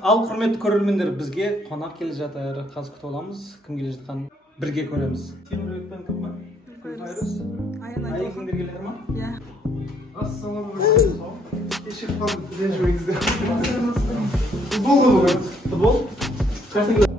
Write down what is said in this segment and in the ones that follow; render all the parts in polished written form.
Ал құрметті көрермендер, бізге қонақ келе жатыр. Қазір күтіп аламыз. Кім келе жатқан бірге көреміз. Темірбекпен кім бар? Айрыз. Айқындар келеді ма? Иә. Ассалаумағалейкум. Кеше қалды ренжімеңіздер. Футбол ғой бүгін. Футбол? Қайсы келеді?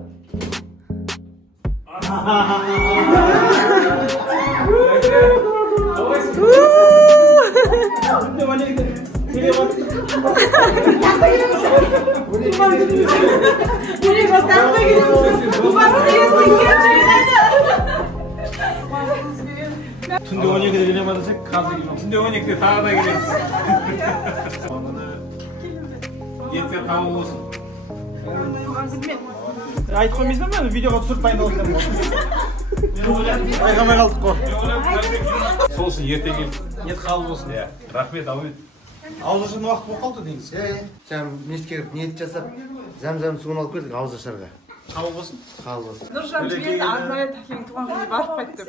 Түнде 12'de gelem adasek қазір келем. Түнде 12'de тағы да келеміз. Ертең қабыл болсын. Айтып қоймайсың ба? Видеоға түсіріп дайындалып байқамай қалдық қой. Сол үшін ерте келіп. Ниет қабыл болсын. Рахмет, Ахмет. Ауыз ашатын уақыт болып қалды негізі. Жаңа мешітке кіріп ниет жасап, зәм-зәм суын алып келдік ауыз ашарға. Қабыл болсын. Қабыл болсын. Нұржан келді, арнайы тәкең туған күніне барып қайттым.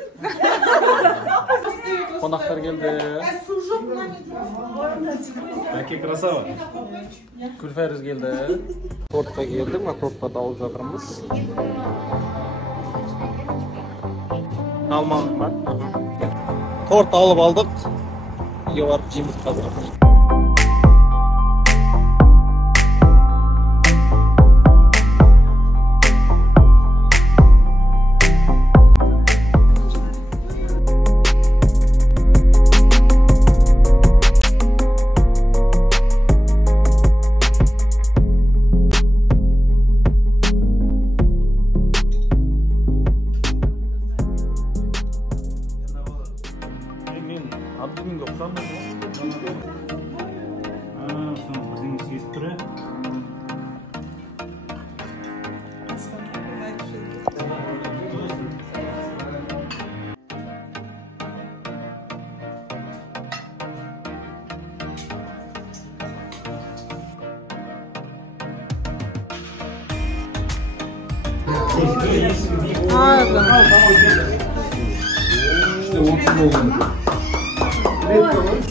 Қонақтар келді. Тәке красава. Күлфәріз келді. Тортқа келдік, тортқа алып жатырмыз. Алмадық па? Торт алып алдық. Үйге барып жейміз қазір.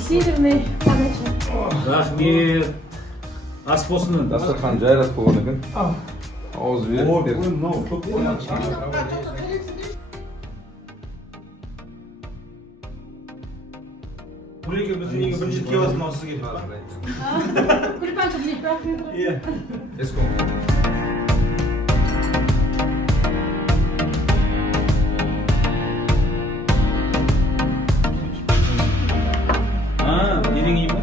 Северный подача. Рахмет. Ас болсын. Дастархан жайрас болған екен. Ауыз беріп. Бүреге біздің үйге бірінші келіп осы келіп. Кульпанчик не пахнет. Иә. Еском. Ненің iyi mi?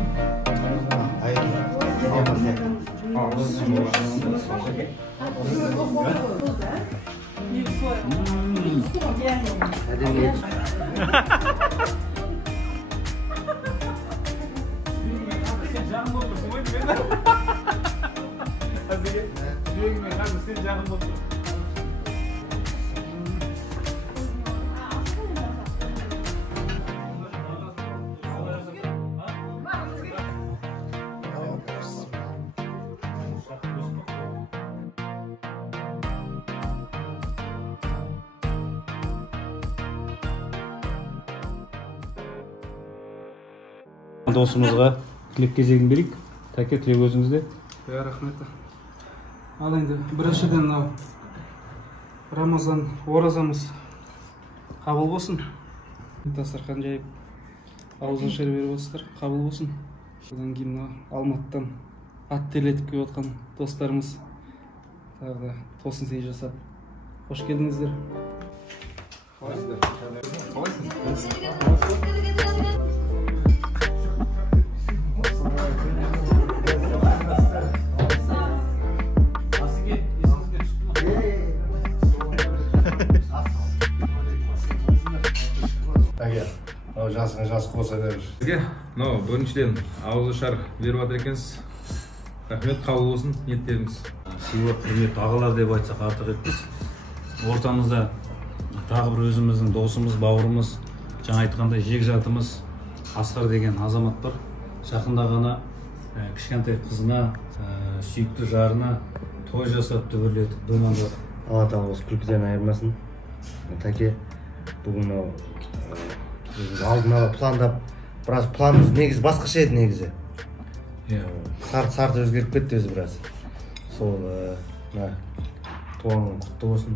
Досымызға тілек кезегін берейік. Тәке, тілек өзіңізде. Рахмет. Ал енді біріншіден Рамазан оразамыз қабыл болсын. Дастархан жайып ауыз ашар беріп отырсыздар, қабыл болсын. Содан кейін Алматыдан ат телетіп келіп отқан достарымыз тағы да тосын сый жасап қош келдіңіздер. Жасыңа жас қоса беріңіз. Сізге, біріншіден ауыз ашар беріп жатыр екенсіз. Рахмет, қабыл болсын ниеттеріңіз. Сыйлық, құрметті ағалар деп айтсақ артық етпес. Ортамызда тағы бір өзіміздің досымыз, бауырымыз, жаңа айтқандай жекжатымыз Асқар деген азамат бар. Жақында ғана кішкентай қызына, сүйікті жарына той жасап дүбірлетіп думандап. Алла тағала осы күлкіден айырмасын. Тәке, бүгін алдын ала пландап, біраз планымыз негізі басқаша еді негізі. Сарты өзгеріп кетті өзі біраз. сол мына туған күн құтты болсын,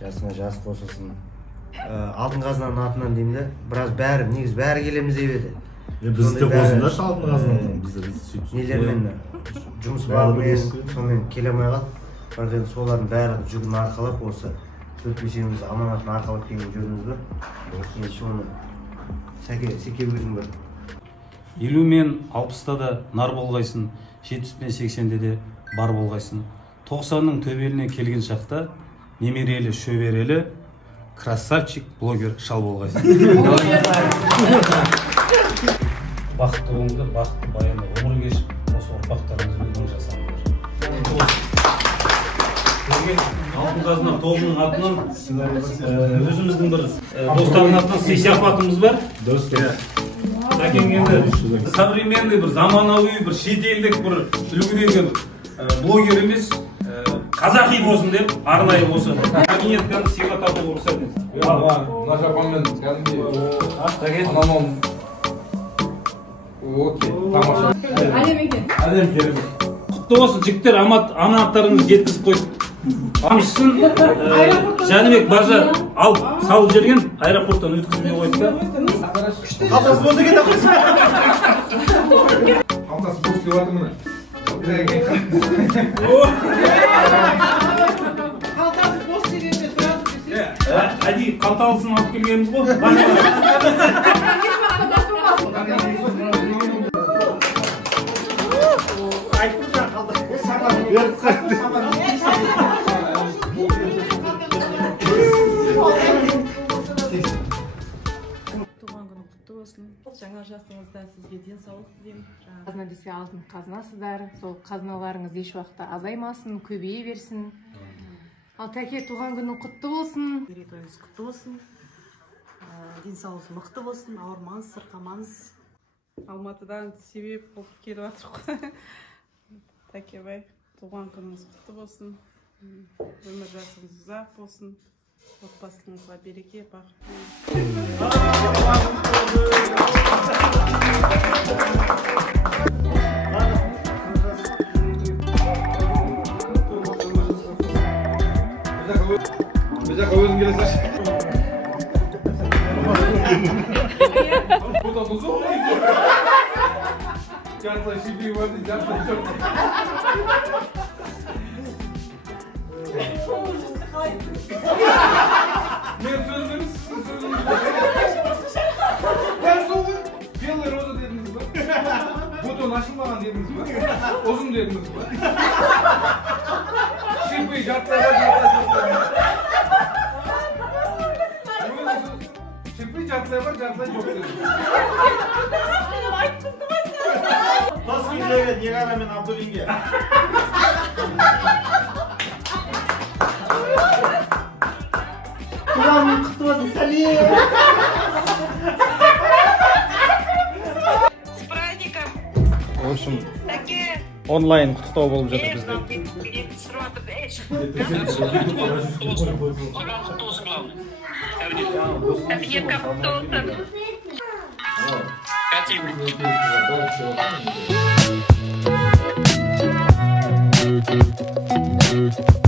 жасыңа жас қосылсын. Алтын қазынаның атынан деймін де, біраз бәрі, негізі бәрі келеміз деп еді. Бізде болсында алтын қазынадан, бізде сөйтіп. Нелермен, жұмыс бабымен, сонымен келе алмай қалды. Бірақ енді солардың бәрі жүгін арқалап, осы 4-5-еміз аманатын арқалап келген жүріміз бар. Енді соны Сәке өзің бір. 50 мен 60-та да нар болғайсын, 70 пен 80-де де бар болғайсын. 90-ның төбеліне келген шақта немерелі, шөберелі, красавчик, блогер шал болғайсын. Бақытты болыңыздар, бақытты баянды ғұмыр кешіп, осы ұрпақтарыңызбен өмір жасаңыздар. Алтын қазына тобының атынан өзіміздің бір достардың атынан сый сияпатымыз бар. Сәкен енді современный, бір заманауи, бір шетелдік, бір үлгідегі блогер емес, қазақи болсын деп, арнайы осы кабинетканы сыйға тартуға рұқсат етіңіз. Мына жапанмен кәдімгідей анамам. Окей, тамаша. Әлем екен. Әлем керемет. Құтты болсын, жігіттер, аманаттарыңызды жеткізіп қойсын. Амшысын Жәнібек бажа алып салып жерген аэропорттан өткізбей қойды да. Қалтасы бос екен қойсын. Қалтасы бос деп жатыр мына. Қалтасы бос дегенде тұрады десе. Әдейі қалталысын алып келгеніміз ғой. Туған күні құтты болсын. Жаңа жасыңызда сізге денсаулық тілеймін. Қазына десе алтын қазынасыздар. Сол қазыналарыңыз еш уақытта азаймасын, көбейе берсін. Ал Тәке, туған күнің құтты болсын. Мерейтойыңыз құтты болсын. Денсаулығыңыз мықты болсын. Ауырмаңыз, сырқамаңыз. Алматыдан себеп болып келіп жатыр ғой. Тәкебай, туған күніңіз құтты болсын. Өмір жасыңыз ұзақ болсын. Отбасыңызға береке, бақыт. Biz de özün gelirse. Bu da uzun mu? Yaklaşık bir vardı, yaklaşık çok. Ne sözünüz? Ben soğuk. Белый роза dediniz mi? Buton açılmadan dediniz mi? Uzun dediniz mi? Şimdi jatlara. Şimdi jatlara var, jatlar yok dediniz. Toski'ye Nigara мен Abduling'e. Turan құтты болсын, сәлем. В общем, онлайн құттықтау болып жатыр бізде. Спасибо.